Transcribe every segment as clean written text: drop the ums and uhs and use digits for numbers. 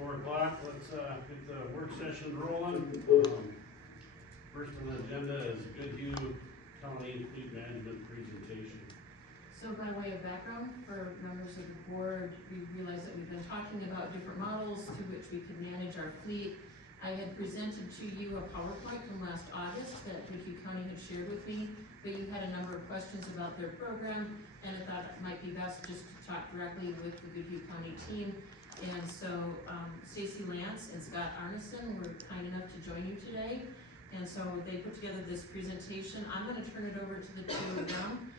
4 o'clock, let's get the work session rolling. First on the agenda is Goodhue County Fleet Management presentation. So by way of background for members of the board, we realize that we've been talking about different models to which we could manage our fleet. I had presented to you a PowerPoint from last August that Goodhue County had shared with me, but you had a number of questions about their program, and I thought it might be best just to talk directly with the Goodhue County team. And so Stacy Lance and Scott Arneson were kind enough to join you today. And so they put together this presentation. I'm gonna turn it over to the two of them.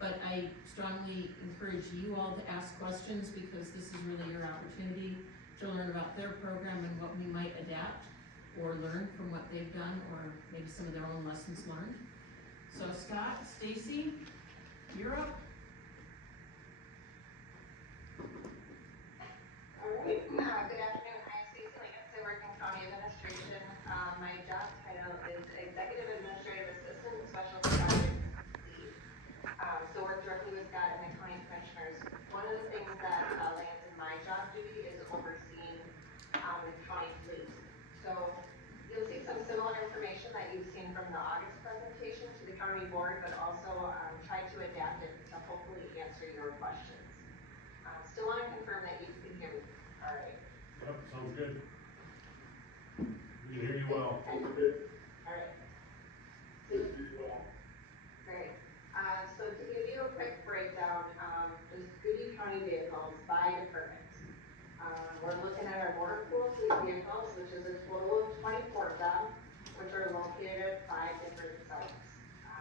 But I strongly encourage you all to ask questions because this is really your opportunity to learn about their program and what we might adapt or learn from what they've done or maybe some of their own lessons learned. So Scott, Stacy, you're up. Alright, good afternoon. I'm Steele County. I work in County Administration. My job title is Executive Administrative Assistant and Special Projects Lead. So work directly with Scott and the County Commissioners. One of the things that lands in my job duty is overseeing the county fleet. So you'll see some similar information that you've seen from the August presentation to the county board, but also try to adapt it to hopefully answer your questions. Still want to confirm that you can hear me. All right. Yep, sounds good. We can hear you well. All right. Great. So to give you a quick breakdown, just Goodhue County vehicles by department. We're looking at our motor pool fleet vehicles, which is a total of 24 of them, which are located at 5 different sites.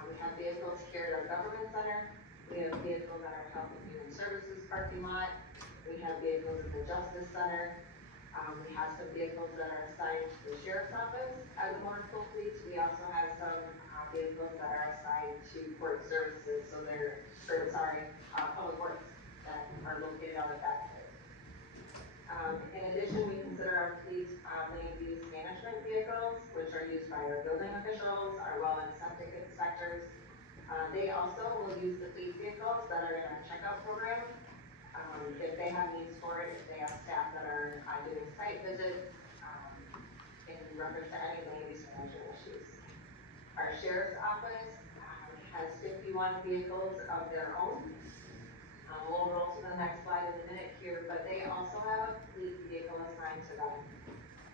We have vehicles here at our government center. We have vehicles at our Health and Human Services parking lot. We have vehicles in the Justice Center. We have some vehicles that are assigned to the Sheriff's Office as a motor pool fleet. We also have some vehicles that are assigned to court services, so they're, public works that are located on the back side. In addition, we consider our fleet land use management vehicles, which are used by our building officials, our well and septic inspectors. They also will use the fleet vehicles that are in our checkout program. If they have needs for it, if they have staff that are doing site visits, in reference to any land use management issues. Our Sheriff's Office has 51 vehicles of their own. We'll roll to the next slide in a minute here, but they also have a fleet vehicle assigned to them.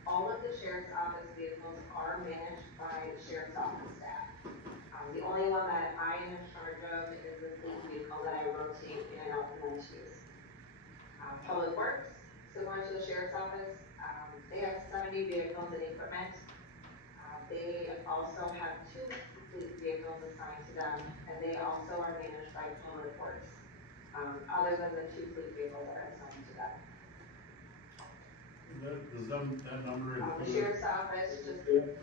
All of the Sheriff's Office vehicles are managed by the Sheriff's Office staff. The only one that I am in charge of is the fleet vehicle that I rotate in and out for them to use. Public Works, similar to the Sheriff's Office, they have 70 vehicles and equipment. They also have 2 fleet vehicles assigned to them, and they also are managed by Public Works, other than the 2 fleet vehicles that are assigned to them. That number include? The Sheriff's Office just... Does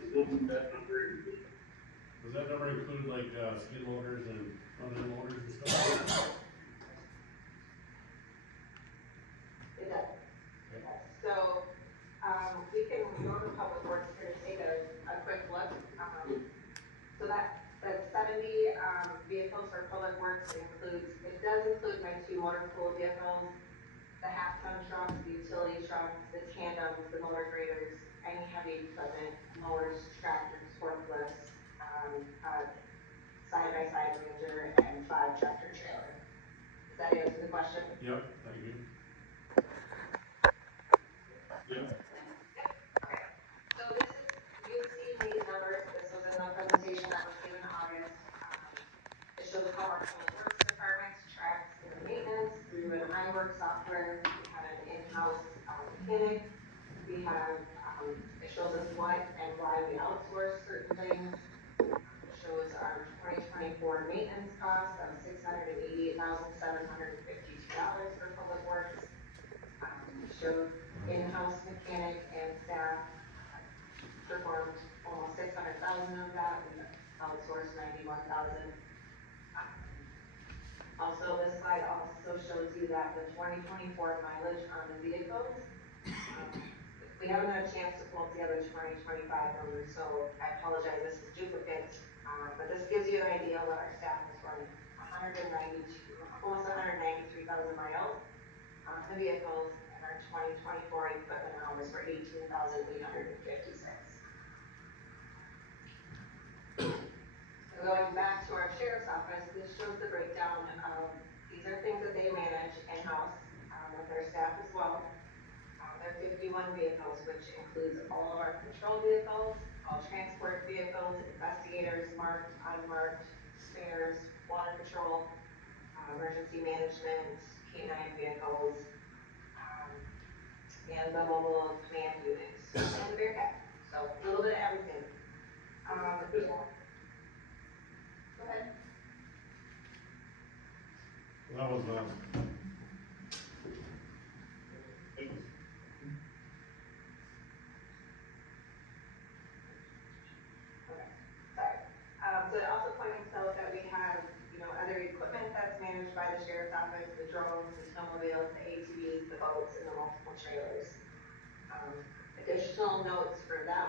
that number include like skid loaders and front-end loaders and stuff? It does. Okay. So, we can go to Public Works here to take a quick look. So that 70 vehicles for Public Works it does include my 2 motor pool vehicles, the half-ton trucks, the utility trucks, the tandems, the motor graders, any heavy equipment, mowers, tractors, forklifts, side-by-side ranger, and 5 tractor trailer. Does that answer the question? Yep, thank you. Yep. Okay. So you've seen these numbers. This was in the presentation that was given in August. It shows how our Public Works department tracks their maintenance through an iWork software. We have an in-house mechanic. We have, it shows us what and why we outsource certain things. It shows our 2024 maintenance cost of $688,752 for Public Works. It shows in-house mechanic and staff performed almost 600,000 of that. We outsourced 91,000. Also, this slide also shows you that the 2024 mileage on the vehicles. We haven't had a chance to pull together 2025 numbers, so I apologize. This is duplicate, but this gives you an idea what our staff is running. Almost 193,000 miles on the vehicles, and our 2024 equipment invoice for $18,856. Going back to our sheriff's office, this shows the breakdown of, these are things that they manage in-house, with their staff as well. There are 51 vehicles, which includes all of our patrol vehicles, all transport vehicles, investigators, marked, unmarked, spares, water patrol, emergency management, K9 vehicles, and the mobile command units, and the Bearcat. So a little bit of everything. Yeah. Go ahead. That was, Okay, sorry. So it also points out that we have, other equipment that's managed by the sheriff's office, the drones, the snowmobiles, the ATVs, the boats, and the multiple trailers. Additional notes for them,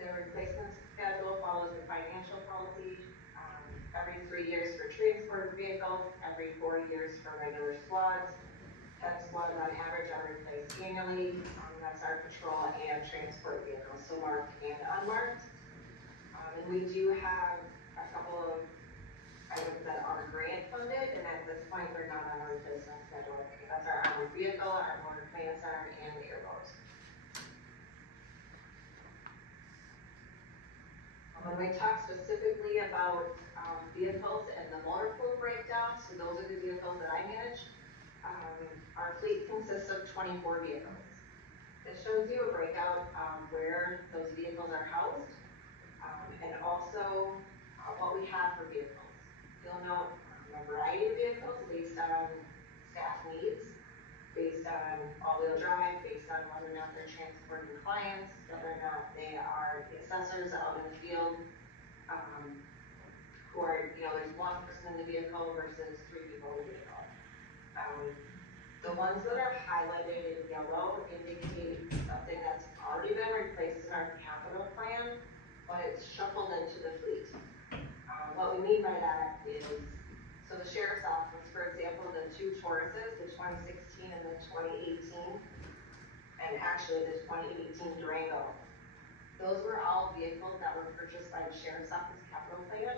their replacement schedule follows the financial policy, every 3 years for transport vehicles, every 4 years for regular squads. 10 squads on average are replaced annually. That's our patrol and transport vehicles, so marked and unmarked. And we do have a couple of items that are grant funded, and at this point, they're not on our replacement schedule. That's our armored vehicle, our motor command center, and the airboat. When we talk specifically about vehicles and the motor pool breakdown, so those are the vehicles that I manage. Our fleet consists of 24 vehicles. This shows you a breakout where those vehicles are housed, and also what we have for vehicles. You'll note a variety of vehicles based on staff needs, based on all-wheel drive, based on whether or not they're transporting clients, whether or not they are the assessors out in the field, who are, there's one person in the vehicle versus 3 people in the vehicle. The ones that are highlighted in yellow indicate something that's already been replaced in our capital plan, but it's shuffled into the fleet. What we mean by that is, so the sheriff's office, for example, the 2 Tauruses, the 2016 and the 2018, and actually the 2018 Durango, those were all vehicles that were purchased by the sheriff's office capital plan,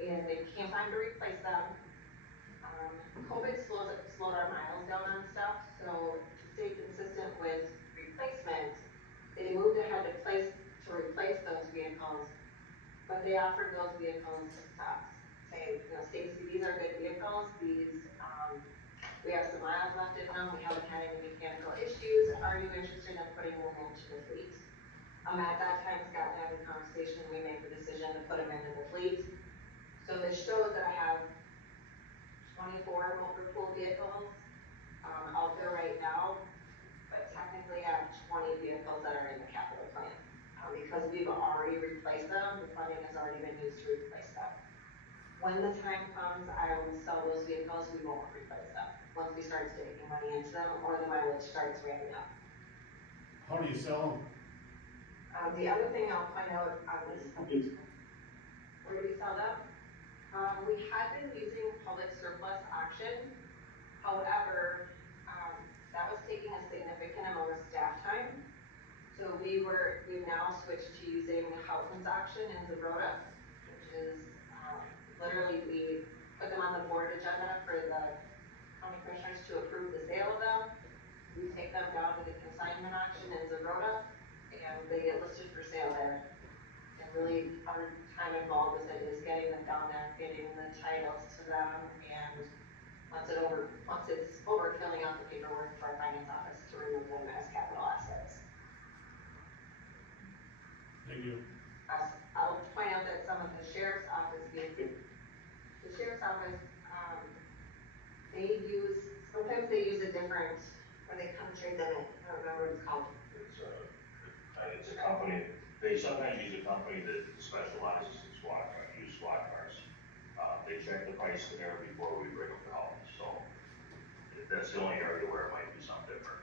and it came time to replace them. COVID slowed our miles down on stuff, so to stay consistent with replacement, they moved ahead to replace those vehicles, but they offered those vehicles, say, Stacy, these are good vehicles, we have some miles left in them, we haven't had any mechanical issues, are you interested in putting them into the fleet? At that time, Scott and I had a conversation, we made the decision to put them into the fleet. So this shows that I have 24 motor pool vehicles out there right now, but technically I have 20 vehicles that are in the capital plan. Because we've already replaced them, the funding has already been used to replace them. When the time comes, I will sell those vehicles, we won't replace them. Once we start taking money into them or the mileage starts ramping up. how do you sell them? The other thing I'll point out on this, where do we sell them? We had been using public surplus auction. However, that was taking a significant amount of staff time. So we've now switched to using Houghton's auction in Zabrota, which is literally we put them on the board agenda for the county commissioners to approve the sale of them. We take them down to the consignment auction in Zabrota, and they get listed for sale there. And really, our time involved with it is getting them down there, getting the titles to them, and once it's over, filling out the paperwork for our finance office to remove them as capital assets. Thank you. I'll point out that some of the sheriff's office vehicles, sometimes they use a different, or they come trade them in. I don't remember what it's called. It's a company, they sometimes use a company that specializes in used squad cars. They check the price there before we bring them out, so that's the only area where it might be something different.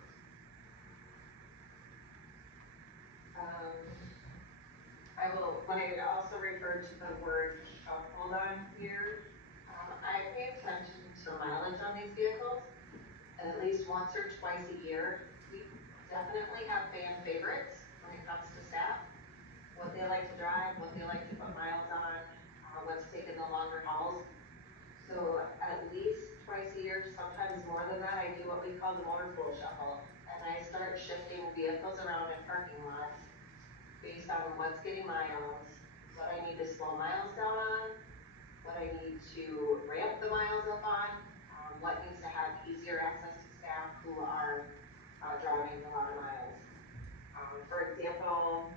When I also referred to the word shuffled on here, I pay attention to mileage on these vehicles, and at least once or twice a year, we definitely have based on what's getting miles, what I need to slow miles down on, what I need to ramp the miles up on, what needs to have easier access to staff who are driving a lot of miles. For example,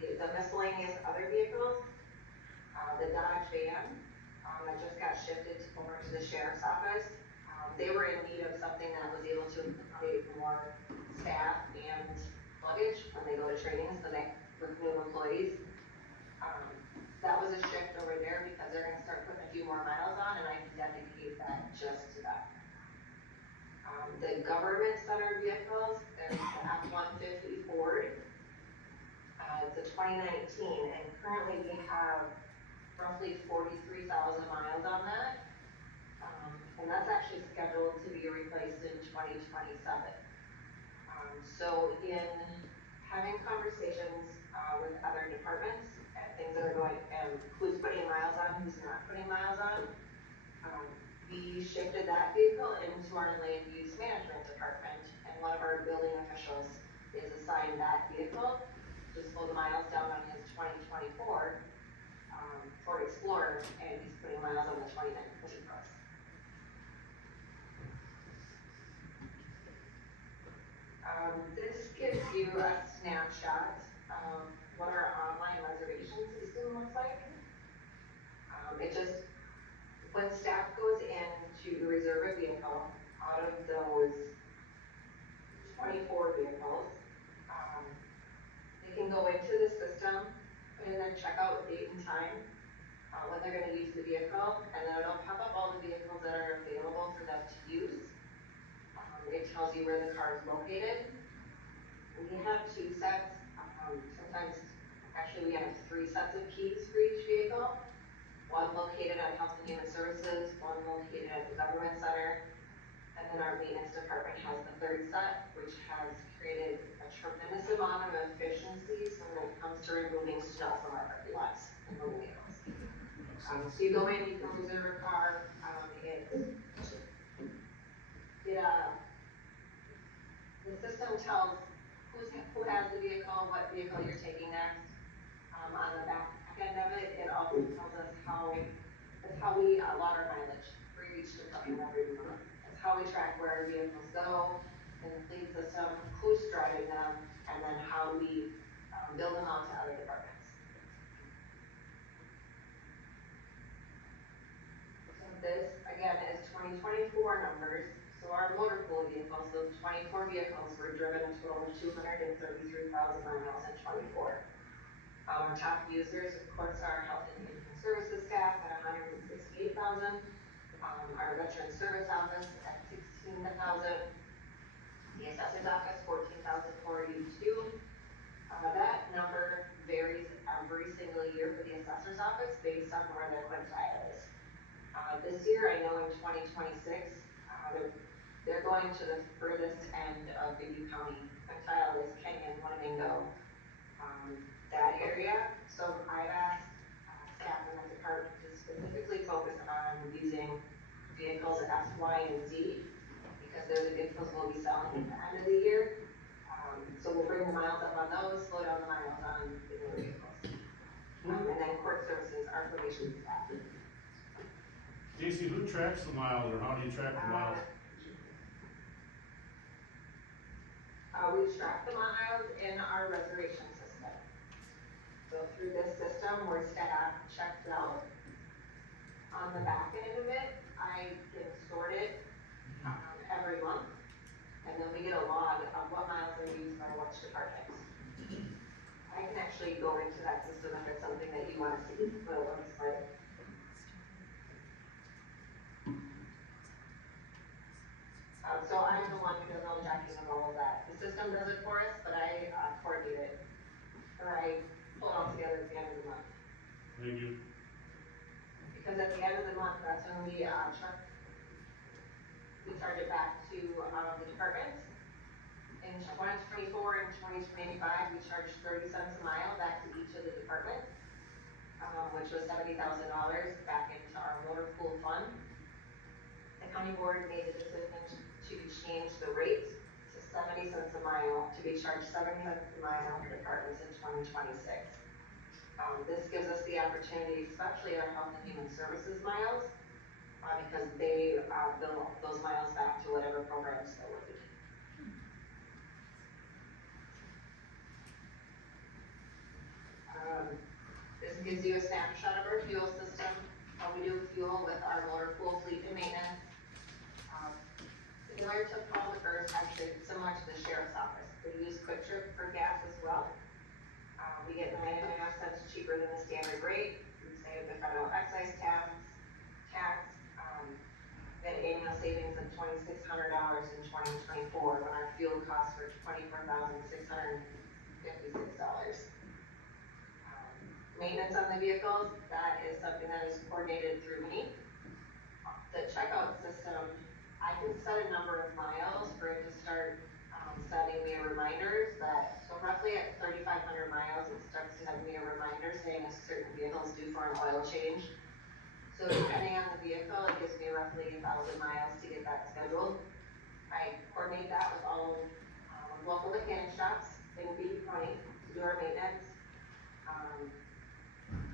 the miscellaneous other vehicles, the Dodge van that just got shifted over to the sheriff's office. They were in need of something that was able to accommodate more staff and luggage when they go to training, so they with new employees. That was a shift over there because they're going to start putting a few more miles on, and I can dedicate that just to them. The government center vehicles, there's the F-150 Ford. It's a 2019, and currently we have roughly 43,000 miles on that. And that's actually scheduled to be replaced in 2027. So in having conversations with other departments and things that are going, and who's putting miles on, who's not putting miles on, we shifted that vehicle into our land use management department, and one of our building officials is assigned that vehicle to slow the miles down on his 2024 Ford Explorer, and he's putting miles on the 2019 Cross. This gives you a snapshot of what our online reservation system looks like. It just, when staff goes in to reserve a vehicle out of those 24 vehicles, they can go into the system, put in their checkout date and time, when they're going to use the vehicle, and then it'll pop up all the vehicles that are available for them to use. It tells you where the car is located. We have two sets, sometimes, actually we have 3 sets of keys for each vehicle. One located at Health and Human Services, one located at the Government Center, and then our maintenance department has the 3rd set, which has created a tremendous amount of efficiencies when it comes to removing snow from our parking lots and moving vehicles. So you go in, you can reserve a car, the system tells who has the vehicle, what vehicle you're taking next. On the back end of it, it also tells us how we log our mileage for each department every month. It's how we track where our vehicles go in the fleet system, who's driving them, and then how we build them out to other departments. So this, again, is 2024 numbers. So our motor pool vehicles, those 24 vehicles were driven a total of 233,000 miles in 24. Our top users, of course, are Health and Human Services staff at 168,000. Our Veteran Service Office at 16,000. The Assessor's Office, 14,482. That number varies every single year for the Assessor's Office based on where their quintile is. This year, I know in 2026, they're going to the furthest end of the County quintile is Kenyon, Wanamingo, that area. So I've asked staff in that department to specifically focus on using vehicles S, Y, and Z, because they're the vehicles we'll be selling at the end of the year. So we'll bring the miles up on those, slow down the miles on the newer vehicles. And then court services, our probation staff. Casey, who tracks the miles, or how do you track the miles? We track the miles in our reservation system. So through this system, where staff checks out, on the back end of it, I can sort it every month, and then we get a log of what miles are used by which department. I can actually go into that system if it's something that you want to see what it looks like. So I'm the one who does all the tracking of all of that. The system does it for us, but I coordinate it, or I pull it all together at the end of the month. Thank you. Because at the end of the month, that's when we charge it back to the departments. In 2024 and 2025, we charged 30 cents a mile back to each of the departments, which was $70,000 back into our motor pool fund. The county board made the decision to change the rate to 70 cents a mile to be charge 70 cents a mile for departments in 2026. This gives us the opportunity, especially our health and human services miles, because they bill those miles back to whatever programs they're looking at. This gives you a snapshot of our fuel system, how we do fuel with our motor pool fleet and maintenance. Similar to Paul actually similar to the sheriff's office. We use Quick Trip for gas as well. We get 9.5 cents cheaper than the standard rate. We save the federal excise tax. Get annual savings of $2,600 in 2024 when our fuel costs were $24,656. Maintenance on the vehicles, that is something that is coordinated through me. The checkout system, I can set a number of miles for it to start sending me reminders that, so roughly at 3,500 miles, it starts sending me a reminder saying a certain vehicle is due for an oil change. So depending on the vehicle, it gives me roughly 1,000 miles to get that scheduled. I coordinate that with all local mechanic shops in Steele County to do our maintenance.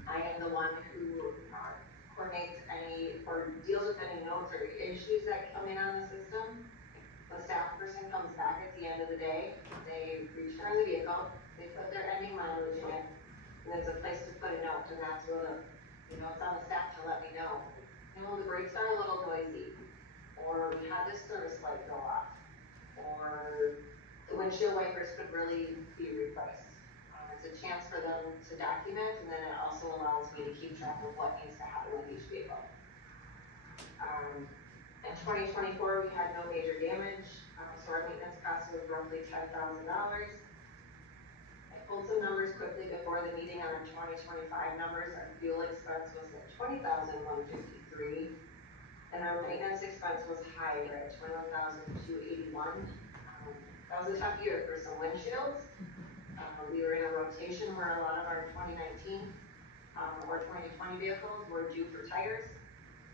I am the one who coordinates any or deals with any notes or issues that come in on the system. The staff person comes back at the end of the day, they return the vehicle, they put their ending mileage in, and there's a place to put a note, and that's where it's on the staff to let me know. The brakes are a little noisy, or we had this service light go off, or the windshield wipers could really be replaced. It's a chance for them to document, and then it also allows me to keep track of what needs to happen with each vehicle. In 2024, we had no major damage, so our maintenance cost was roughly $10,000. I pulled some numbers quickly before the meeting on our 2025 numbers. Our fuel expense was at $20,153, and our maintenance expense was higher at $21,281. That was a tough year for some windshields. We were in a rotation where a lot of our 2019 or 2020 vehicles were due for tires,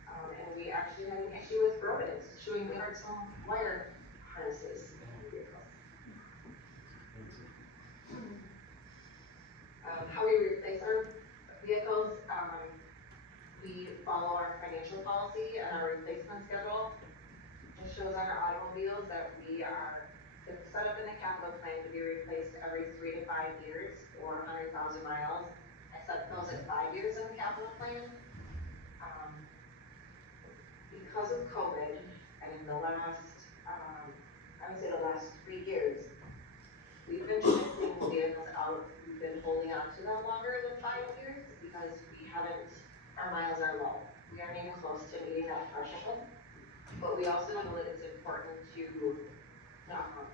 and we actually had an issue with rodents chewing guard some wire harnesses in the vehicles. How we replace our vehicles, we follow our financial policy and our replacement schedule. It shows our automobiles that we are set up in the capital plan to be replaced every 3 to 5 years or 100,000 miles. I set those at 5 years in the capital plan. Because of COVID and in the last, I would say the last 3 years, we've been shifting the vehicles out. We've been holding on to them longer than 5 years because our miles are low. We aren't even close to meeting that threshold. But we also know that it's important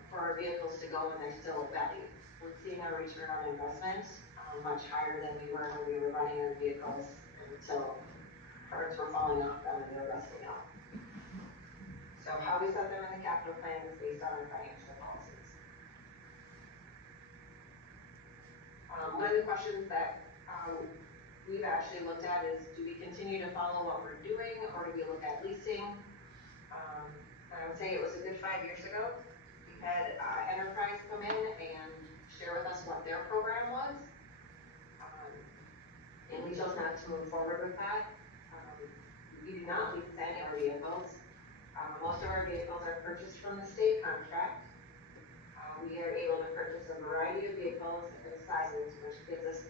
for our vehicles to go when they're still of value. We're seeing our return on investment much higher than we were when we were running our vehicles until parts were falling off them and they were rusting out. So how we set them in the capital plan is based on our financial policies. One of the questions that we've actually looked at is, do we continue to follow what we're doing, or do we look at leasing? I would say it was a good 5 years ago. We had MnPrairie come in and share with us what their program was, and we chose not to move forward with that. We do not lease any of our vehicles. Most of our vehicles are purchased from the state contract. We are able to purchase a variety of vehicles and sizes, which gives us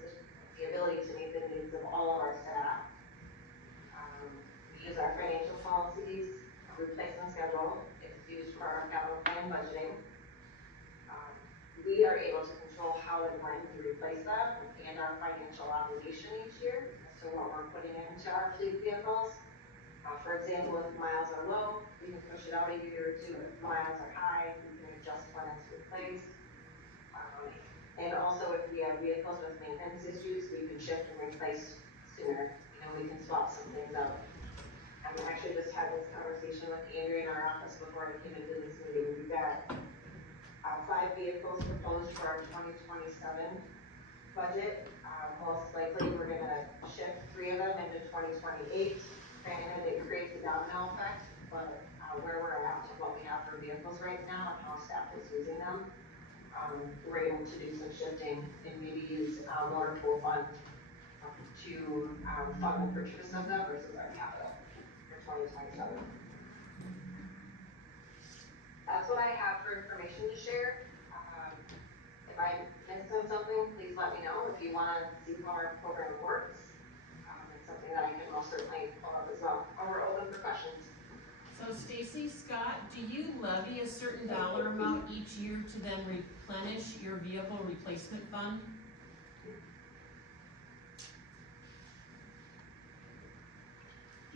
the ability to meet the needs of all of our staff. We use our financial policies, replacement schedule. It's used for our capital plan budgeting. We are able to control how and when we replace them and our financial obligation each year. So what we're putting into our fleet vehicles. For example, if miles are low, we can push it out a year or two. If miles are high, we can adjust when it's replaced. And also, if we have vehicles with maintenance issues, we can shift and replace sooner. We can swap some things out. I actually just had this conversation with Andrea in our office before I came into this meeting. We've got 5 vehicles proposed for our 2027 budget. Most likely, we're going to shift 3 of them into 2028. Granted, it creates a domino effect, but where we're at and what we have for vehicles right now and how staff is using them, we're able to do some shifting and maybe use, motor pool fund to, fund the purchase of them versus our capital for 2027. That's what I have for information to share. If I missed on something, please let me know. If you want to see how our program works, it's something that I can most certainly pull up as well. Or we're open for questions. So Stacy, Scott, do you levy a certain dollar amount each year to then replenish your vehicle replacement fund?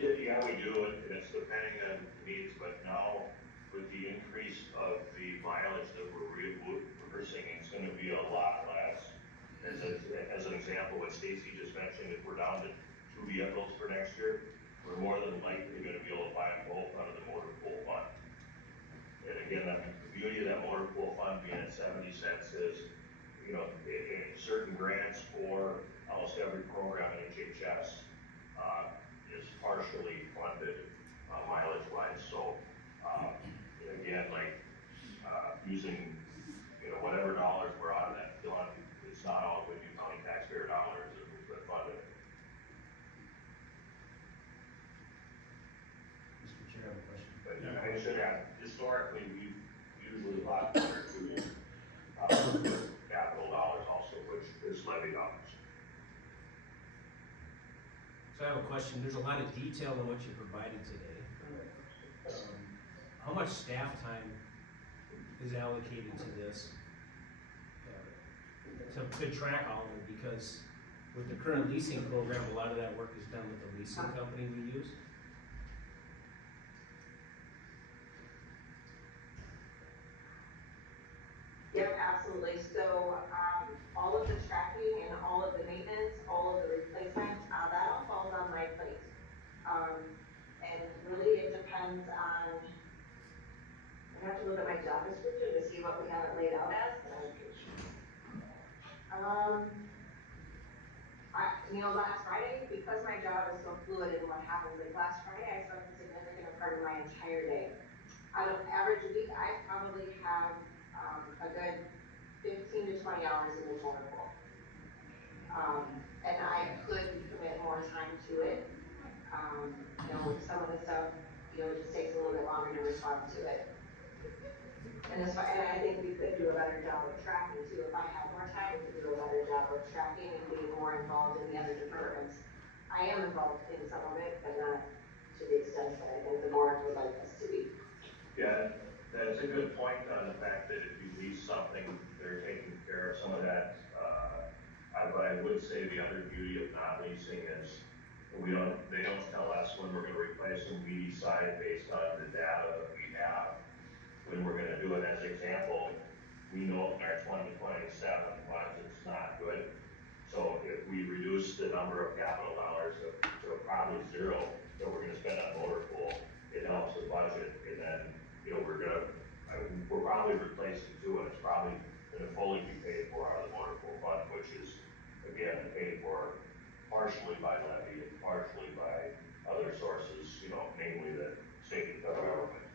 Yeah, we do, and it's depending on needs, but now with the increase of the mileage that we're reversing, it's gonna be a lot less. As an example, what Stacy just mentioned, if we're down to 2 vehicles for next year, we're more than likely gonna be able to buy them both out of the motor pool fund. And again, the beauty of that motor pool fund being at 70 cents is, you know, in certain grants or almost every program in HHS, is partially funded, mileage wise. So, again, like, using, you know, whatever dollars we're out of that fund, it's not all Whitney County taxpayer dollars that fund it. Mr. Chair, I have a question. But I should add, historically, we've usually lost one or two, capital dollars also, which is levy dollars. So I have a question, there's a lot of detail in what you provided today. How much staff time is allocated to this? To track all of it, because with the current leasing program, a lot of that work is done with the leasing company we use. Yep, absolutely. So, all of the tracking and all of the maintenance, all of the replacement, that all falls on my plate. And really it depends on, I have to look at my job description to see what we have it laid out as. Last Friday, because my job is so fluid and what happens, like last Friday, I spent a significant part of my entire day. Out of average week, I probably have, a good 15 to 20 hours in the motor pool. And I could commit more time to it. Some of the stuff, it just takes a little bit longer to respond to it. And I think we could do a better job of tracking too. If I had more time, we could do a better job of tracking and being more involved in the other departments. I am involved in some of it, but not to the extent that I think the board would like us to be. Yeah, that's a good point on the fact that if you lease something, they're taking care of some of that. But I would say the other beauty of not leasing is they don't tell us when we're gonna replace them. We decide based on the data that we have when we're gonna do it. As an example, we know in our 2027 budget's not good. So if we reduce the number of capital dollars to probably zero that we're gonna spend on motor pool, it helps the budget. And then, we're probably replacing two, and it's probably gonna fully be paid for out of the motor pool fund, which is, again, paid for partially by levy and partially by other sources, mainly the state and federal government.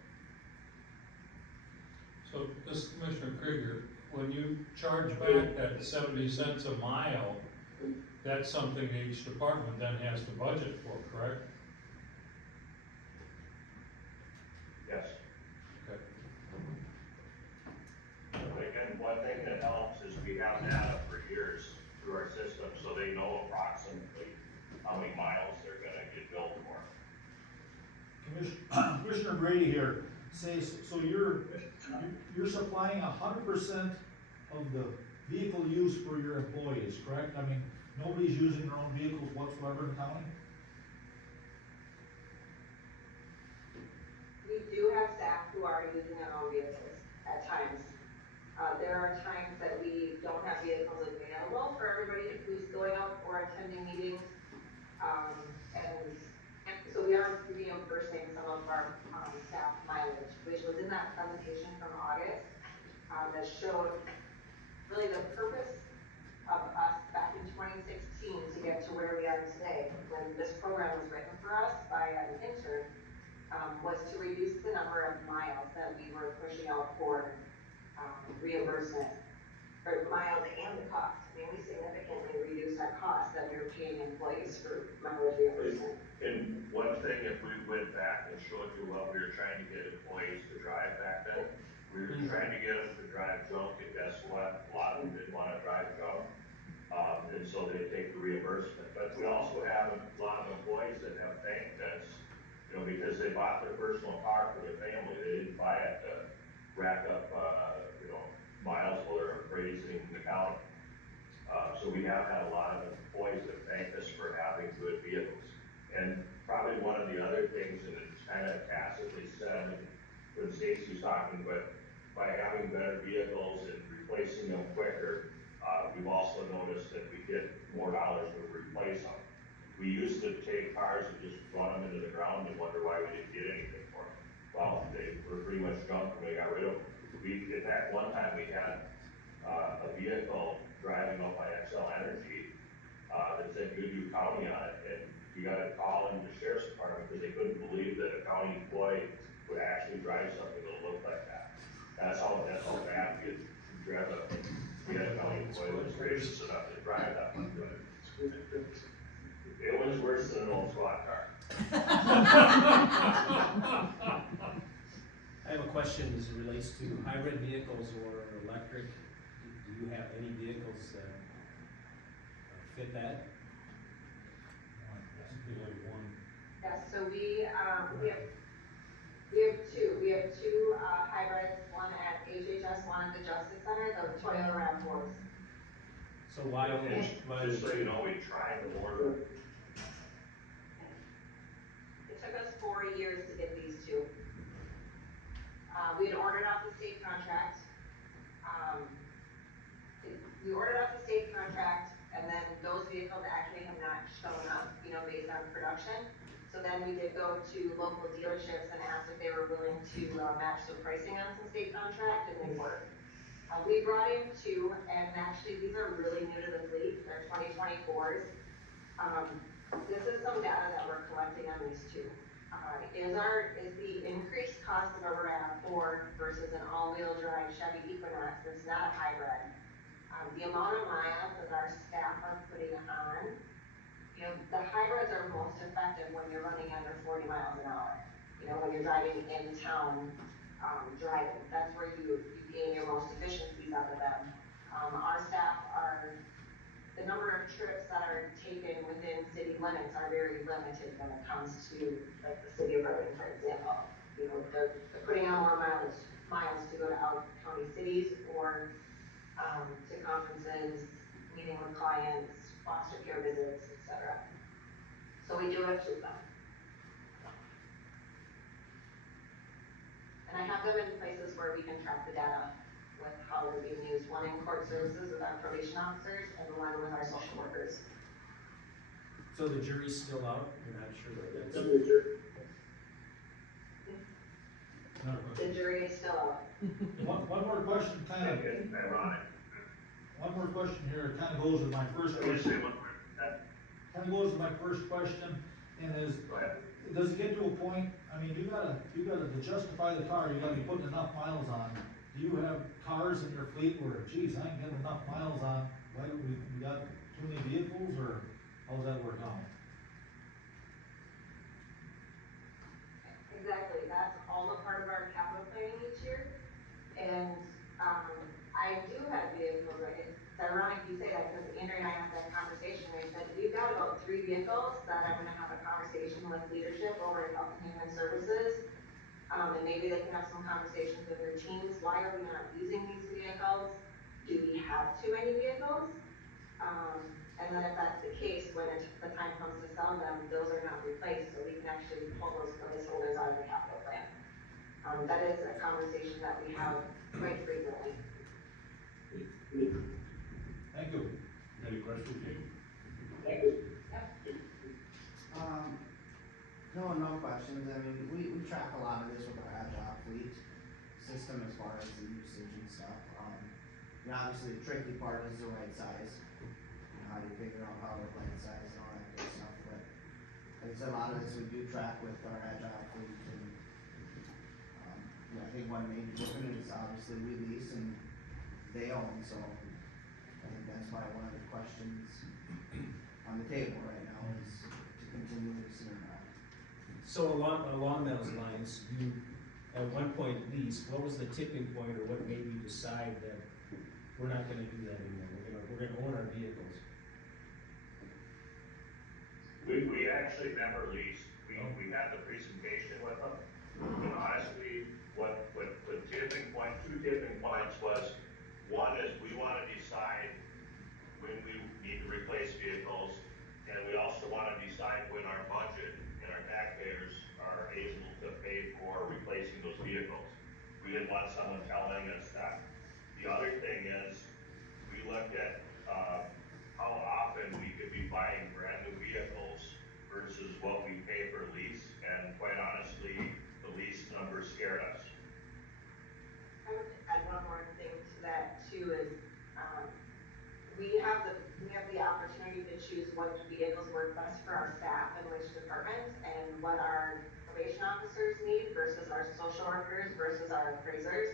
So this is Commissioner Krieger, when you charge back that 70 cents a mile, that's something each department then has to budget for, correct? Yes. Okay. Again, one thing that helps is we have data for years through our system, so they know approximately how many miles they're gonna get billed for. Commissioner Brady here says, so you're supplying 100% of the vehicle use for your employees, correct? I mean, nobody's using their own vehicles whatsoever in the county? We do have staff who are using their own vehicles at times. There are times that we don't have vehicles available for everybody who's going out or attending meetings. And so we are reimbursing some of our staff mileage, which was in that presentation from August, that showed really the purpose of us back in 2016 to get to where we are today. When this program was written for us by an intern, was to reduce the number of miles that we were pushing out for reimbursement. or miles and the cost. I mean, we significantly reduced our costs that we were paying employees for mileage reimbursement. And one thing, if we went back and showed you what we were trying to get employees to drive back then, we were trying to get them to drive junk, and guess what? A lot of them didn't wanna drive junk. And so they take the reimbursement. But we also have a lot of employees that have bank debts, you know, because they bought their personal car for their family. They didn't buy it to rack up, you know, miles while they're appraising the county. So we have had a lot of employees that thank us for having good vehicles. And probably one of the other things, and it's kind of tacitly said when Stacy's talking, but by having better vehicles and replacing them quicker, we've also noticed that we get more dollars when we replace them. We used to take cars and just run them into the ground and wonder why we didn't get anything for them. Well, they were pretty much junk when we got rid of them. At that one time, we had a vehicle driving up by XL Energy that said Goodhue County on it, and we got a call in the sheriff's department because they couldn't believe that a county employee would actually drive something that looked like that. That's how bad we had a county employee that was gracious enough to drive that one. It was worse than an old squad car. I have a question as it relates to hybrid vehicles or electric. Do you have any vehicles that fit that? Yes, so we have two. We have two hybrids, one at HHS, one at the Justice Center, the Toyota RAV4s. So why? Just so you know, we tried to order. It took us 4 years to get these two. We had ordered off the state contract. We ordered off the state contract, and then those vehicles actually have not shown up, you know, based on production. So then we did go to local dealerships and asked if they were willing to match the pricing on some state contract, and they were. We brought in two, and actually these are really new to the fleet. They're 2024s. This is some data that we're collecting on these two. Is the increased cost of a RAV4 versus an all-wheel drive Chevy Equinox that's not a hybrid, the amount of miles that our staff are putting on, you know, the hybrids are most effective when you're running under 40 miles an hour. You know, when you're driving in town, driving, that's where you gain your most efficiencies out of them. Our staff the number of trips that are taken within city limits are very limited when it comes to, like, the city of Irving, for example. You know, they're putting on more miles to go to out county cities or to conferences, meeting with clients, foster care visits, etc. So we do have two of them. And I have them in places where we can track the data with how they're being used. One in court services with our probation officers and one with our social workers. So the jury's still out? You're not sure that that's. The jury is still out. One more question, kind of. Ironic. One more question here, it kind of goes with my first question. Kind of goes with my first question, and does it get to a point, I mean, you gotta, to justify the car, you gotta be putting enough miles on. Do you have cars in your fleet where, geez, I ain't getting enough miles on, why do we got too many vehicles, or how's that work out? Exactly, that's all a part of our capital planning each year. And, I do have vehicles, right? It's ironic you say that, because Andrew and I had that conversation, we said, we've got about 3 vehicles that I'm gonna have a conversation with leadership over at Health and Human Services. And maybe they can have some conversations with their teams, why are we not using these vehicles? Do we have too many vehicles? And then if that's the case, when the time comes to sell them, those are not replaced, so we can actually pull those placeholders out of the capital plan. That is a conversation that we have quite frequently. Thank you. Any questions, Jake? No questions. I mean, we track a lot of this with our agile fleet system as far as the usage and stuff. You know, obviously the tricky part is the right size. You know, how do you figure out power plant size and all that good stuff, but like I said, a lot of this we do track with our agile fleet, and you know, I think one major difference is obviously we lease and they own, so that's why one of the questions on the table right now is to continue this or not. So along those lines, you, at one point leased, what was the tipping point, or what made you decide that we're not gonna do that anymore, we're gonna own our vehicles? We actually never leased, we had the presentation with them, and honestly, what the tipping point, two tipping points was, one is we wanna decide when we need to replace vehicles, and we also wanna decide when our budget and our taxpayers are able to pay for replacing those vehicles. We didn't want someone telling us that. The other thing is, we looked at, how often we could be buying brand new vehicles versus what we pay for lease, and quite honestly, the lease numbers scared us. I would add one more thing to that too is, we have the opportunity to choose what vehicles work best for our staff and which departments, and what our probation officers need versus our social workers versus our appraisers.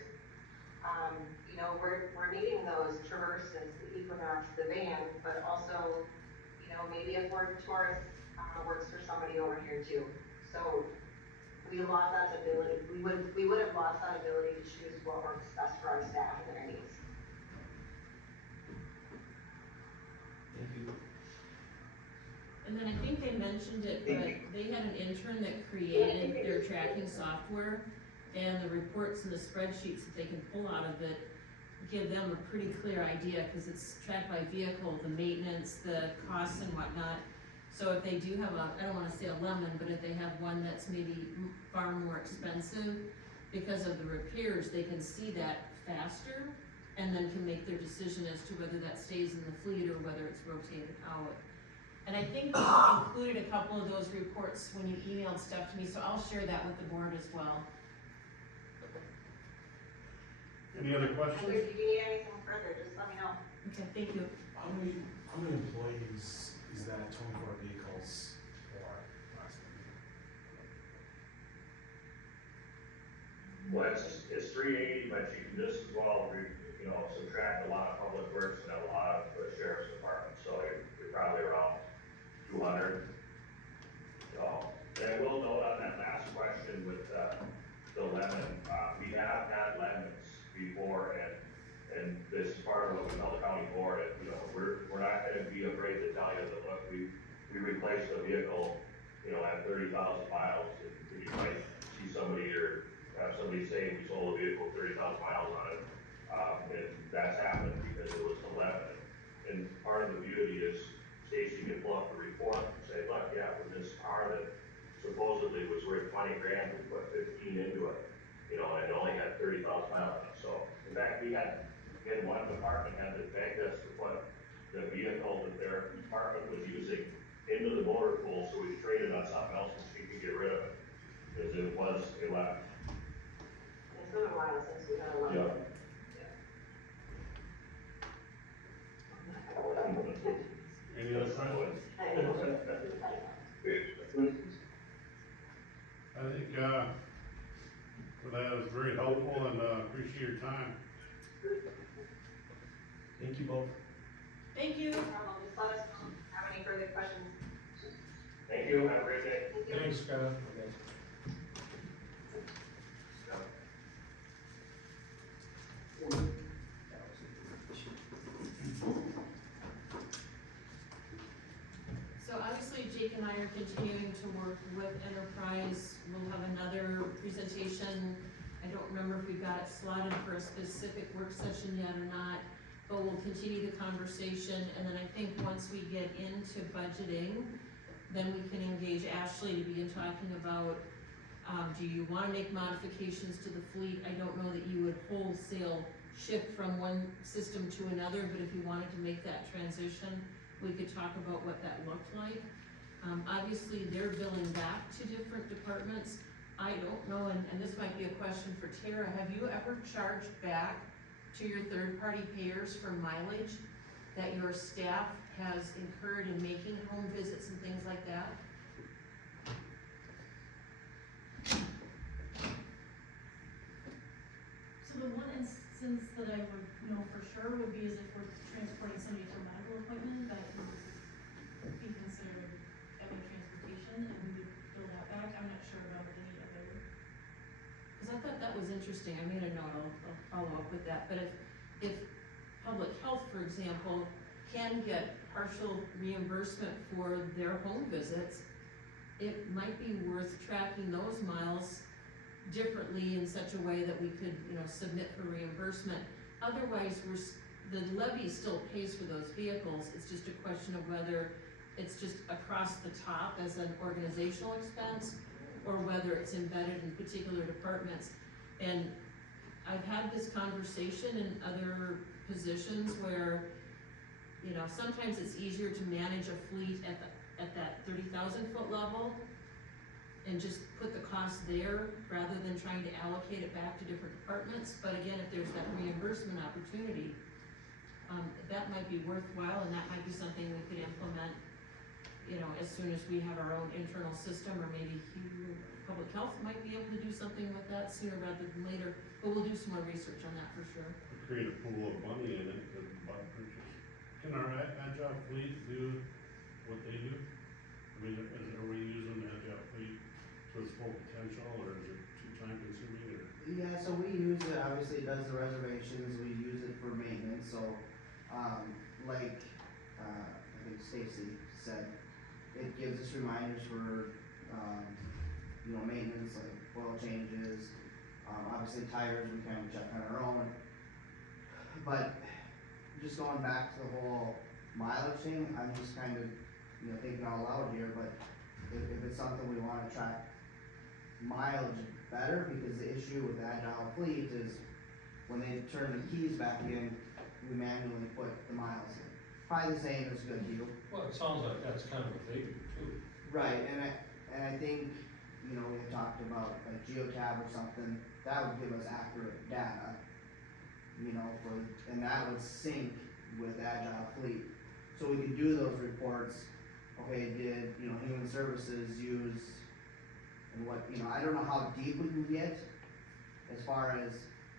You know, we're needing those Traverses, the Equinox, the van, but also, you know, maybe a Ford Taurus, works for somebody over here too. So we lost that ability, we would have lost that ability to choose what works best for our staff and their needs. Thank you. And then I think they mentioned it, but they had an intern that created their tracking software, and the reports and the spreadsheets that they can pull out of it give them a pretty clear idea, cause it's tracked by vehicle, the maintenance, the costs and whatnot. So if they do have I don't wanna say a lemon, but if they have one that's maybe far more expensive because of the repairs, they can see that faster and then can make their decision as to whether that stays in the fleet or whether it's rotated out. And I think you included a couple of those reports when you emailed stuff to me, so I'll share that with the board as well. Any other And questions? if you need anything further, just let me know. Okay, thank you. How many employees is that 24 vehicles for approximately? Well, it's 380, but you can just as well, subtract a lot of public works and a lot of the sheriff's department, so you're probably around 200. So, and I will note on that last question with, the lemon, we have had lemons before, and this is part of what we tell the county board, we're not gonna be afraid to tell you that, look, we replaced the vehicle, at 30,000 miles, and you might see somebody or have somebody say we sold a vehicle 30,000 miles on it, and that's happened because it was the lemon. And part of the beauty is Stacy can pull up the report and say, look, yeah, with this car that supposedly was worth 20 grand, we put 15 into it, and it only had 30,000 miles on it. So, in fact, we had one department had to beg us to put the vehicle that their department was using into the motor pool so we could trade it on something else and we could get rid of it. Because it was a lemon. It's been a while since we had a lemon. Yeah. Any other questions? I think, that was very helpful, and, appreciate your time. Thank you both. Thank you. No problem. Just let us know if you have any further questions. Thank you, have a great day. Thank you. Thanks, Scott. Okay. So obviously Jake and I are continuing to work with MnPrairie. We'll have another presentation. I don't remember if we've got it slotted for a specific work session yet or not, but we'll continue the conversation. And then I think once we get into budgeting, then we can engage Ashley to begin talking about, do you wanna make modifications to the fleet? I don't know that you would wholesale shift from one system to another, but if you wanted to make that transition, we could talk about what that looked like. Obviously, they're billing back to different departments. I don't know, and this might be a question for Tara, have you ever charged back to your third-party payers for mileage that your staff has incurred in making home visits and things like that? So the one instance instance that I would know for sure would be is if we're transporting somebody to a medical appointment, that would be considered heavy transportation, and we would bill that back. I'm not sure about any other. Cause I thought that was interesting, I made a note, I'll follow up with that, but if public health, for example, can get partial reimbursement for their home visits, it might be worth tracking those miles differently in such a way that we could, submit for reimbursement. Otherwise, the levy still pays for those vehicles, it's just a question of whether it's just across the top as an organizational expense, or whether it's embedded in particular departments. And I've had this conversation in other positions where, sometimes it's easier to manage a fleet at that 30,000 foot level and just put the cost there rather than trying to allocate it back to different departments. But again, if there's that reimbursement opportunity, that might be worthwhile, and that might be something we could implement, as soon as we have our own internal system, or maybe public health might be able to do something with that sooner rather than later. But we'll do some more research on that for sure. Create a pool of money in it to buy purchase. Can our agile fleet do what they do? I mean, are we using the agile fleet to its full potential, or is it too time consuming, or? Yeah, so we use it, obviously it does the reservations, we use it for maintenance, so, I think Stacy said, it gives us reminders for, maintenance, like oil changes, obviously tires, we kind of check on our own. But, just going back to the whole mileage thing, I'm just kind of, thinking out loud here, but if it's something we wanna track mileage better, because the issue with Agile Fleet is when they turn the keys back in, we manually put the miles in. Probably the same as good deal. Well, it sounds like that's kind of what they do too. Right, and I think, we had talked about like GeoTab or something, that would give us accurate data, and that would sync with Agile Fleet. So we could do those reports, okay, did, Human Services use, and what, I don't know how deep we can get as far as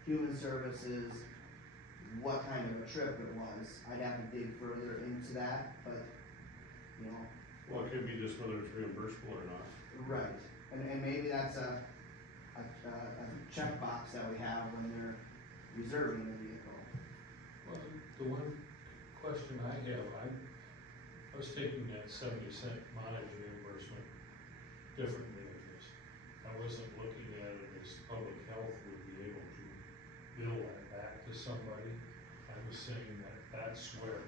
Human Services, what kind of a trip it was. I'd have to dig further into that, but, Well, it could be just whether it's reimbursable or not. right, and maybe that's a checkbox that we have when they're reserving the vehicle. Well, the one question I have, I was taking that 70-cent mileage reimbursement differently, I guess. I wasn't looking at it as public health would be able to bill that back to somebody. I was saying that that's where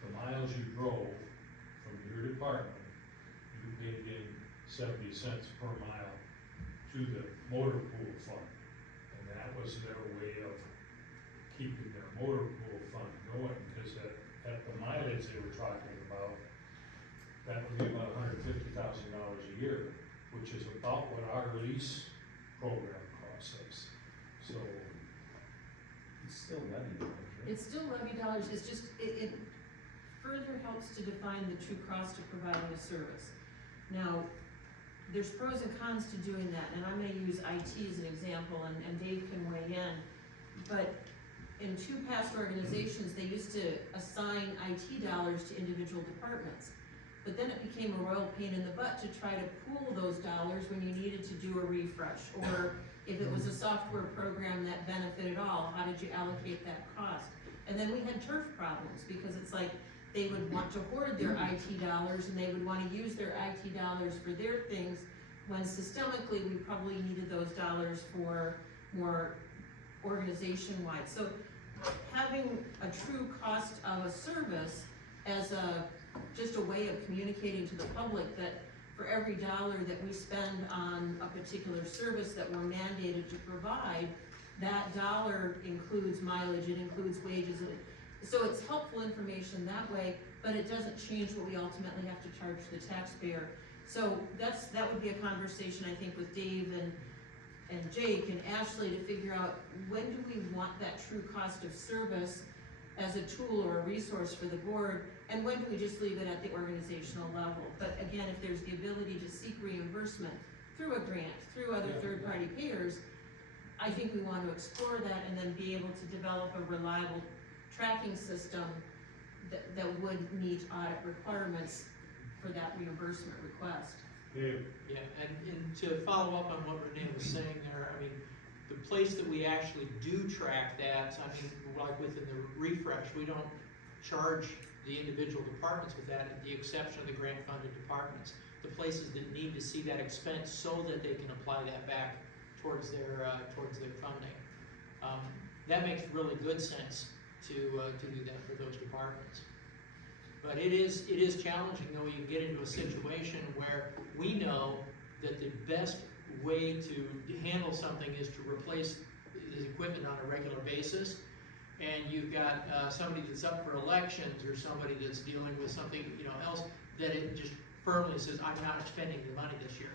the miles you drove from your department, you paid in 70 cents per mile to the motor pool fund. And that was their way of keeping their motor pool fund going, because at the mileage they were talking about, that would be about $150,000 a year, which is about what our lease program costs us. So, It's still levy dollars, right? It's still levy dollars, it's just, it further helps to define the true cost of providing a service. Now, there's pros and cons to doing that, and I'm gonna use IT as an example, and Dave can weigh in. But in two past organizations, they used to assign IT dollars to individual departments. But then it became a royal pain in the butt to try to pool those dollars when you needed to do a refresh, or if it was a software program that benefited all, how did you allocate that cost? And then we had turf problems, because it's like, they would want to hoard their IT dollars, and they would wanna use their IT dollars for their things, when systemically, we probably needed those dollars for more organization-wide. So having a true cost of a service as just a way of communicating to the public that for every dollar that we spend on a particular service that we're mandated to provide, that dollar includes mileage, it includes wages. So it's helpful information that way, but it doesn't change what we ultimately have to charge the taxpayer. So that would be a conversation, I think, with Dave and Jake and Ashley to figure out, when do we want that true cost of service as a tool or a resource for the board, and when do we just leave it at the organizational level? But again, if there's the ability to seek reimbursement through a grant, through other third-party payers, I think we want to explore that and then be able to develop a reliable tracking system that would meet audit requirements for that reimbursement request. Dave, Yeah, and to follow up on what Renee was saying there, I mean, the place that we actually do track that, I mean, like within the refresh, we don't charge the individual departments with that, with the exception of the grant-funded departments. The places that need to see that expense so that they can apply that back towards their funding. That makes really good sense to do that for those departments. But it is challenging, though. You get into a situation where we know that the best way to handle something is to replace the equipment on a regular basis. And you've got somebody that's up for elections or somebody that's dealing with something, else, that it just firmly says, I'm not expending the money this year.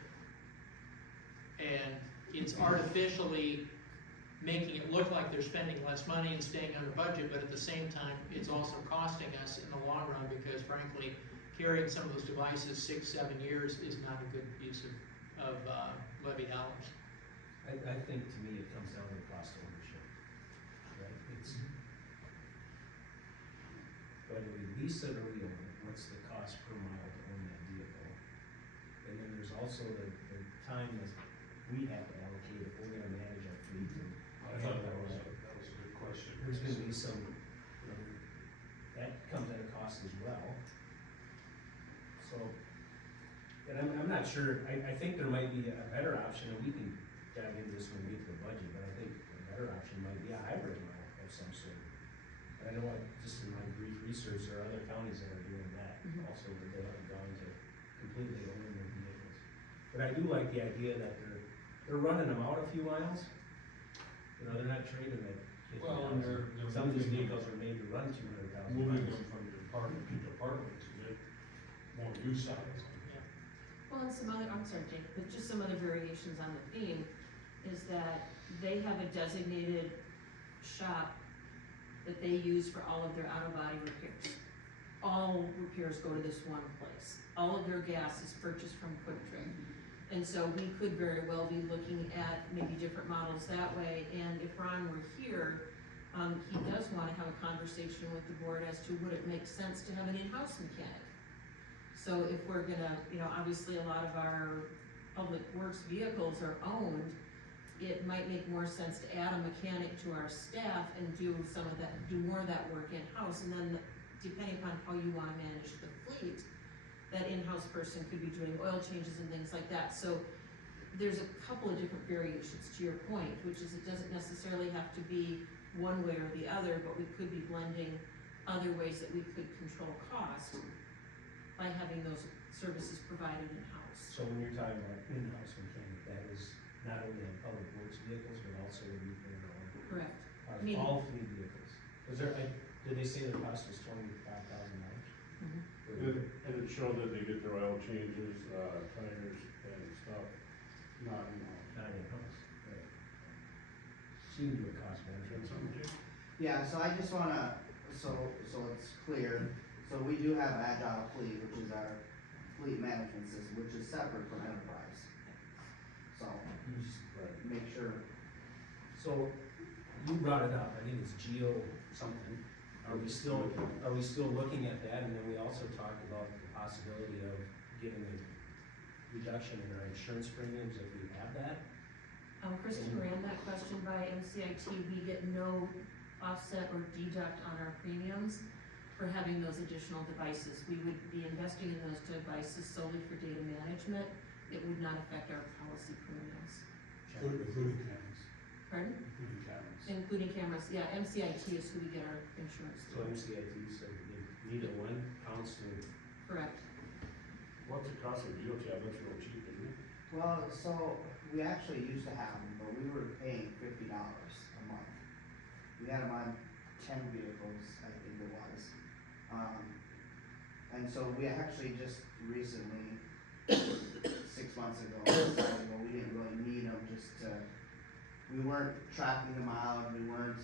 And it's artificially making it look like they're spending less money and staying under budget, but at the same time, it's also costing us in the long run, because frankly, carrying some of those devices 6-7 years is not a good use of levy dollars. I think, to me, it comes down to the cost of ownership, right? It's, whether we lease it or we own it, what's the cost per mile to own that vehicle? And then there's also the time that we have to allocate if we're gonna manage our fleet. And I thought that was a good question. there's gonna be some, that comes at a cost as well. So, and I'm not sure, I think there might be a better option, and we can dive into this when we get to the budget, but I think a better option might be a hybrid model of some sort. And I know, just in my brief research, there are other counties that are doing that also, where they haven't gone to completely owning their vehicles. But I do like the idea that they're running them out a few miles. They're not trading at 50,000. Well, and they're Some of these moving vehicles are made to run 200,000 moving miles. them from department to department to get more use out of them. Well, and I'm sorry, Jake, but just some other variations on the theme is that they have a designated shop that they use for all of their auto body repairs. All repairs go to this one place. All of their gas is purchased from Quick Trip. And so we could very well be looking at maybe different models that way. And if Ron were here, he does want to have a conversation with the board as to would it make sense to have an in-house mechanic. So if we're gonna, obviously a lot of our public works vehicles are owned, it might make more sense to add a mechanic to our staff and do more of that work in-house. And then depending upon how you wanna manage the fleet, that in-house person could be doing oil changes and things like that. So there's a couple of different variations to your point, which is it doesn't necessarily have to be one way or the other, but we could be blending other ways that we could control cost by having those services provided in-house. So when you're talking about in-house mechanic, that is not only on public works vehicles, but also in Correct. all fleet vehicles. Was there, did they say their cost was $25,000? and it showed that they get their oil changes, tires and stuff, not in-house. Not in-house, right. Seemed to a cost benefit. Something, Jake? Yeah, so I just wanna, so it's clear, so we do have Agile Fleet, which is our fleet management system, which is separate from MnPrairie. So, just make sure. So, you brought it up, I think it's Geo something. Are we still looking at that? And then we also talked about the possibility of getting a reduction in our insurance premiums if we have that. Kristen ran that question by MCIT. We get no offset or deduct on our premiums for having those additional devices. We would be investing in those devices solely for data management. It would not affect our policy premiums. Including cameras. Pardon? Including cameras. Including cameras, yeah, MCIT is who we get our insurance So through. MCIT said neither one counts to. Correct. What's the cost of DOT? That's real cheap, isn't it? Well, so we actually used to have them, but we were paying $50 a month. We had them on 10 vehicles, I think it was. And so we actually just recently, 6 months ago, decided, well, we didn't really need them we weren't tracking them out, we weren't,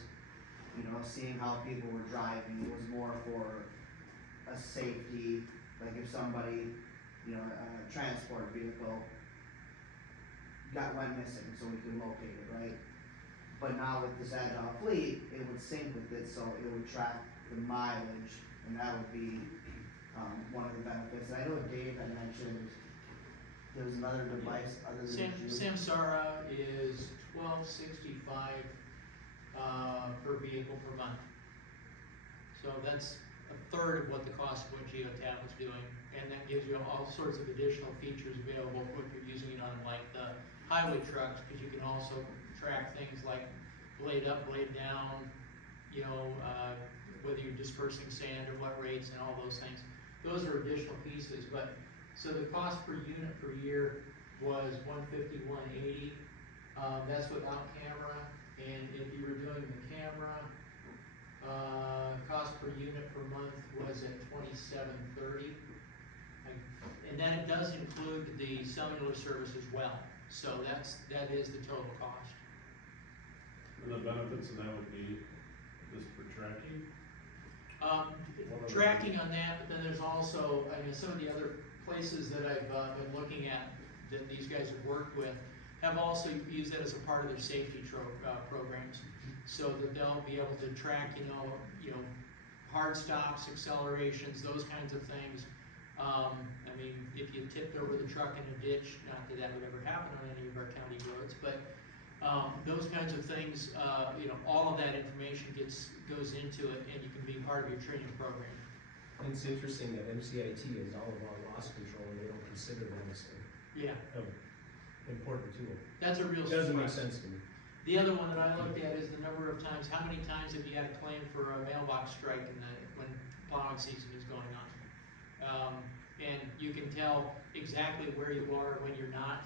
seeing how people were driving. It was more for a safety, like if somebody, a transport vehicle went missing, so we could locate it, right? But now with this agile fleet, it would sync with it, so it would track the mileage, and that would be, one of the benefits. And I know Dave had mentioned there was another device other than Juke. Samsara is $12.65 per vehicle per month. So that's a third of what the cost of what GeoTab was doing, and that gives you all sorts of additional features available if you're using it on like the highway trucks, because you can also track things like blade up, blade down, you know, whether you're dispersing sand or what rates and all those things. Those are additional pieces, but, so the cost per unit per year was $150, $180. That's without camera, and if you were doing the camera, cost per unit per month was at $27.30. And then it does include the cellular service as well, so that is the total cost. And the benefits of that would be just for tracking? Tracking on that, but then there's also, I mean, some of the other places that I've been looking at that these guys have worked with have also used that as a part of their safety programs, so that they'll be able to track, you know, hard stops, accelerations, those kinds of things. I mean, if you tipped over the truck in a ditch, not that that would ever happen on any of our county roads, but those kinds of things, you know, all of that information goes into it, and you can be part of your training program. It's interesting that MCIT is all about loss control, and they don't consider that as Yeah, an important tool. that's a real. It doesn't make sense to me. The other one that I looked at is the number of times, how many times have you had a claim for a mailbox strike when plowing season is going on? And you can tell exactly where you are when you're not.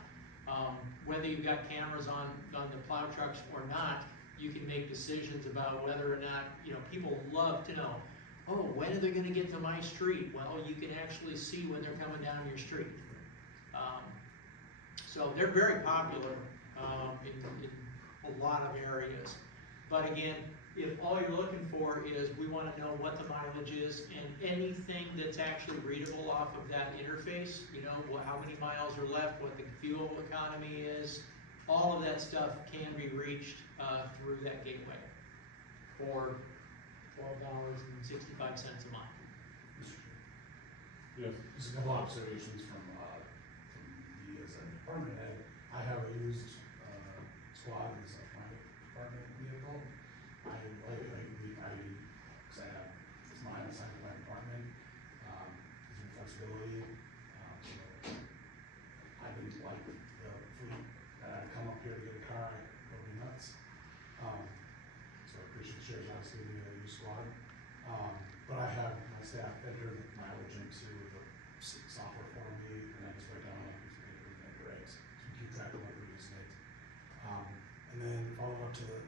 Whether you've got cameras on the plow trucks or not, you can make decisions about whether or not, you know, people love to know, oh, when are they gonna get to my street? Well, you can actually see when they're coming down your street. So they're very popular in a lot of areas. But again, if all you're looking for is we want to know what the mileage is and anything that's actually readable off of that interface, you know, how many miles are left, what the fuel economy is, all of that stuff can be reached through that gateway for $12.65 a month. Yes. Just a couple observations from me as a department head. I have a used squad as like my department vehicle. I have, it's mine, it's like my department, gives me flexibility, so I didn't like the fleet, I come up here to get a car, I go be nuts. So I appreciate the sheriff's obviously giving me a used squad. But I have my staff enter the mileage into the software for me, and I just write down like piece of paper and make rates, so we keep track of what we're using it. And then follow up to the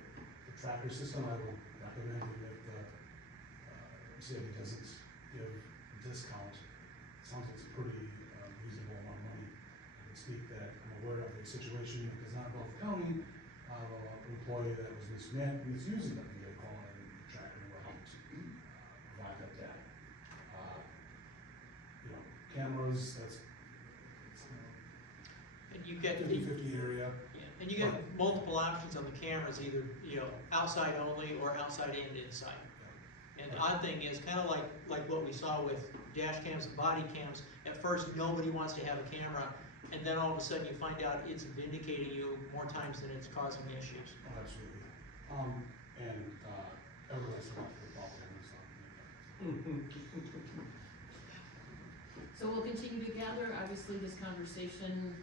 tracker system, I will recommend we make the, say if it doesn't give a discount, it sounds like it's a pretty reasonable amount of money. I can speak that I'm aware of a situation that does not involve the county, of an employee that was misusing the vehicle, and the tracker will help to provide that data. You know, cameras, that's, And you get 50-50 area. Yeah, and you get multiple options on the cameras, either, you know, outside only or outside and inside. And the odd thing is, kind of like what we saw with dash cams and body cams, at first nobody wants to have a camera, and then all of a sudden you find out it's vindicating you more times than it's causing issues. Oh, absolutely. And everybody's about the football and stuff. So we'll continue to gather. Obviously, this conversation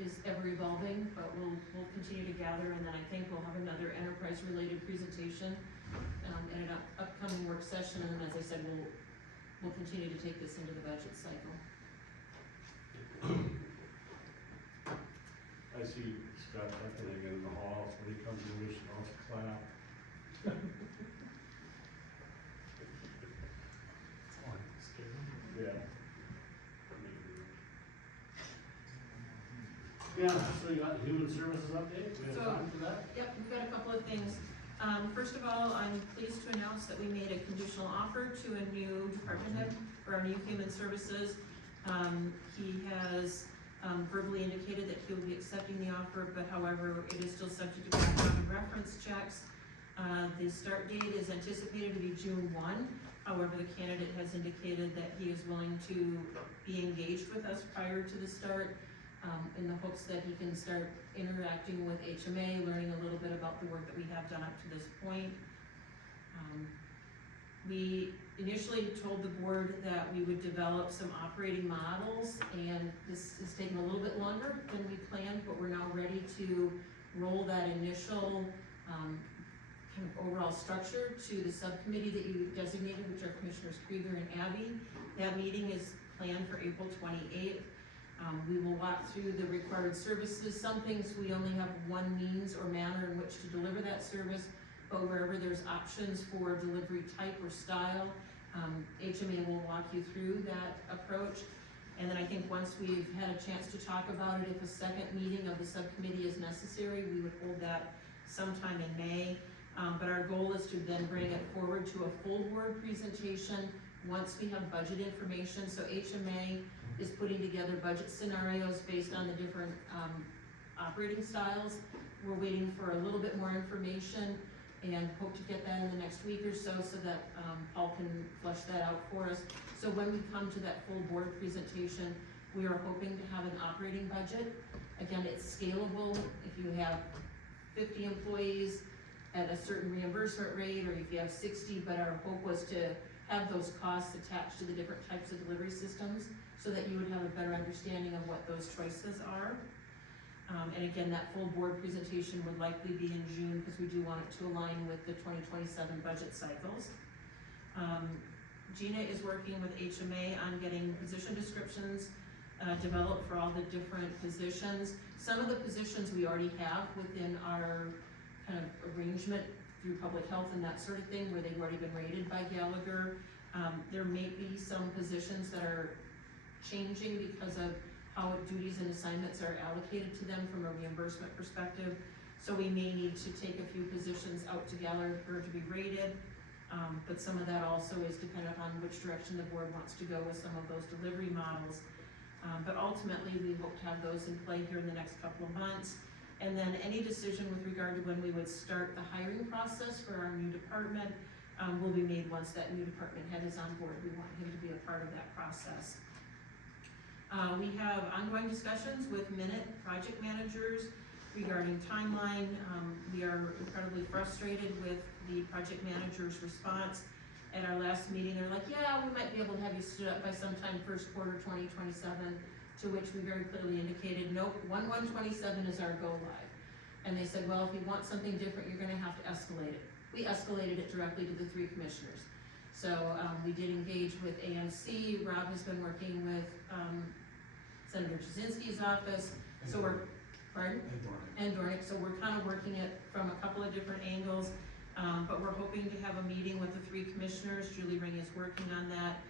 is ever evolving, but we'll continue to gather, and then I think we'll have another enterprise-related presentation in an upcoming work session, and as I said, we'll continue to take this into the budget cycle. I see Scott Heffernan in the hall, so when he comes in, we should also clap. Yeah. Yeah, so you got human services update, we have So- time for that? Yep, we've got a couple of things. First of all, I'm pleased to announce that we made a conditional offer to a new department head for our new human services. He has verbally indicated that he will be accepting the offer, but however, it is still subject to background and reference checks. The start date is anticipated to be June 1. However, the candidate has indicated that he is willing to be engaged with us prior to the start, in the hopes that he can start interacting with HMA, learning a little bit about the work that we have done up to this point. We initially told the board that we would develop some operating models, and this is taking a little bit longer than we planned, but we're now ready to roll that initial kind of overall structure to the subcommittee that you designated, which are Commissioners Krieger and Abby. That meeting is planned for April 28th. We will walk through the required services. Some things we only have one means or manner in which to deliver that service, but wherever there's options for delivery type or style, HMA will walk you through that approach. And then I think once we've had a chance to talk about it, if a second meeting of the subcommittee is necessary, we would hold that sometime in May. But our goal is to then bring it forward to a full board presentation once we have budget information. So HMA is putting together budget scenarios based on the different operating styles. We're waiting for a little bit more information and hope to get that in the next week or so that Paul can flesh that out for us. So when we come to that full board presentation, we are hoping to have an operating budget. Again, it's scalable. If you have 50 employees at a certain reimbursement rate, or if you have 60, but our hope was to have those costs attached to the different types of delivery systems so that you would have a better understanding of what those choices are. And again, that full board presentation would likely be in June because we do want it to align with the 2027 budget cycles. Gina is working with HMA on getting position descriptions developed for all the different positions. Some of the positions we already have within our kind of arrangement through public health and that sort of thing, where they've already been rated by Gallagher. There may be some positions that are changing because of how duties and assignments are allocated to them from a reimbursement perspective. So we may need to take a few positions out to Gallagher to be rated. But some of that also is dependent on which direction the board wants to go with some of those delivery models. But ultimately, we hope to have those in play here in the next couple of months. And then any decision with regard to when we would start the hiring process for our new department will be made once that new department head is on board. We want him to be a part of that process. We have ongoing discussions with Minute project managers regarding timeline. We are incredibly frustrated with the project manager's response. At our last meeting, they're like, yeah, we might be able to have you stood up by sometime first quarter 2027, to which we very clearly indicated, nope, 1/1/27 is our go live. And they said, well, if you want something different, you're gonna have to escalate it. We escalated it directly to the 3 commissioners. So we did engage with AMC. Rob has been working with Senator Jasinski's office. So we're, pardon? And Dornick. So we're kind of working it from a couple of different angles. But we're hoping to have a meeting with the 3 commissioners. Julie Ring is working on that.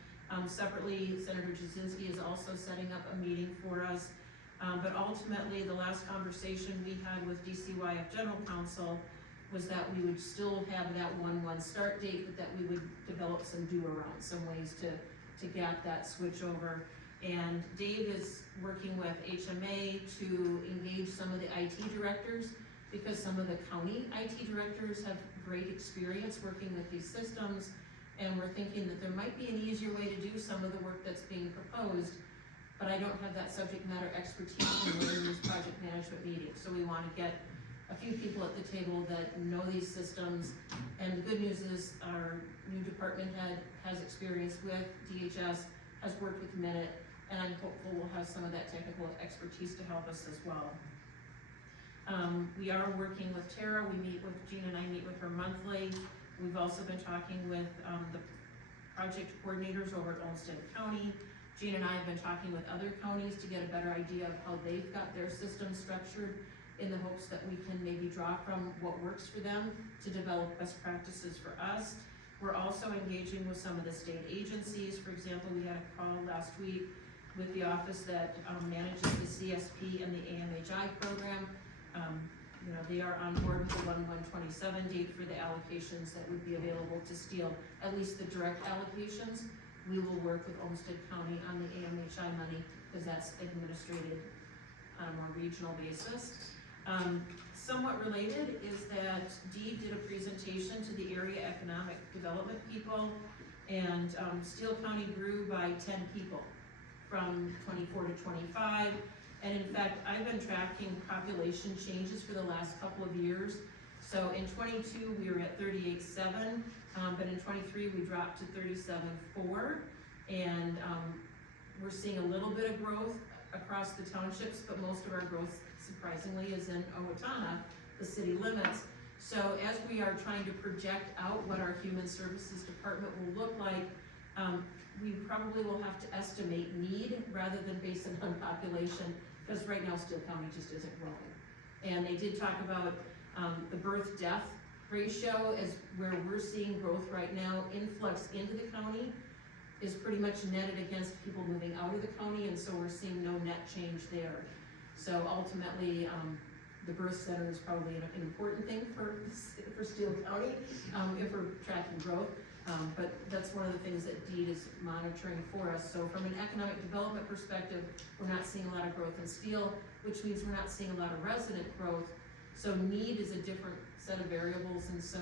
Separately, Senator Jasinski is also setting up a meeting for us. But ultimately, the last conversation we had with DCYF General Counsel was that we would still have that 1/1 start date, but that we would develop some do-around, some ways to gap that switch over. And Dave is working with HMA to engage some of the IT directors, because some of the county IT directors have great experience working with these systems, and we're thinking that there might be an easier way to do some of the work that's being proposed, but I don't have that subject matter expertise when we're in these project management meetings. So we want to get a few people at the table that know these systems, and the good news is our new department head has experience with DHS, has worked with Minute, and I'm hopeful we'll have some of that technical expertise to help us as well. We are working with Tara. Gina and I meet with her monthly. We've also been talking with the project coordinators over at Olmsted County. Gina and I have been talking with other counties to get a better idea of how they've got their system structured, in the hopes that we can maybe draw from what works for them to develop best practices for us. We're also engaging with some of the state agencies. For example, we had a call last week with the office that manages the CSP and the AMHI program. They are on board with the 1/1/27 date for the allocations that would be available to Steele, at least the direct allocations. We will work with Olmsted County on the AMHI money, because that's administrated on a more regional basis. Somewhat related is that Dee did a presentation to the area economic development people, and Steele County grew by 10 people from 24 to 25. And in fact, I've been tracking population changes for the last couple of years. So in 22, we were at 38.7, but in 23, we dropped to 37.4. And we're seeing a little bit of growth across the townships, but most of our growth, surprisingly, is in Owatonna, the city limits. So as we are trying to project out what our human services department will look like, we probably will have to estimate need rather than base it on population, because right now Steele County just isn't growing. And they did talk about the birth-death ratio is where we're seeing growth right now. Influx into the county is pretty much netted against people moving out of the county, and so we're seeing no net change there. So ultimately, the birth center is probably an important thing for Steele County, if we're tracking growth. But that's one of the things that DEED is monitoring for us. So from an economic development perspective, we're not seeing a lot of growth in Steele, which means we're not seeing a lot of resident growth. So need is a different set of variables, and so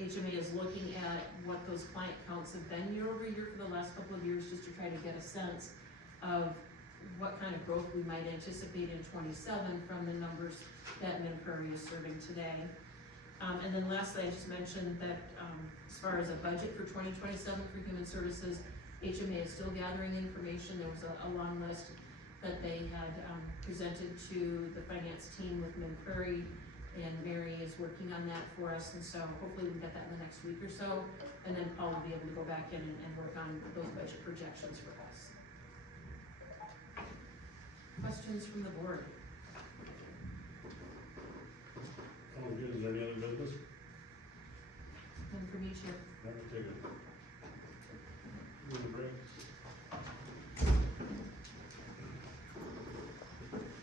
HMA is looking at what those client counts have been year over year for the last couple of years, just to try to get a sense of what kind of growth we might anticipate in 27 from the numbers that MnPrairie is serving today. And then lastly, I just mentioned that as far as a budget for 2027 for human services, HMA is still gathering information. There was a long list that they had presented to the finance team with MnPrairie, and Mary is working on that for us, and so hopefully we can get that in the next week or so, and then Paul will be able to go back in and work on those budget projections for us. Questions from the board? Sounds good. Is there any other business? None from each here. Never take it.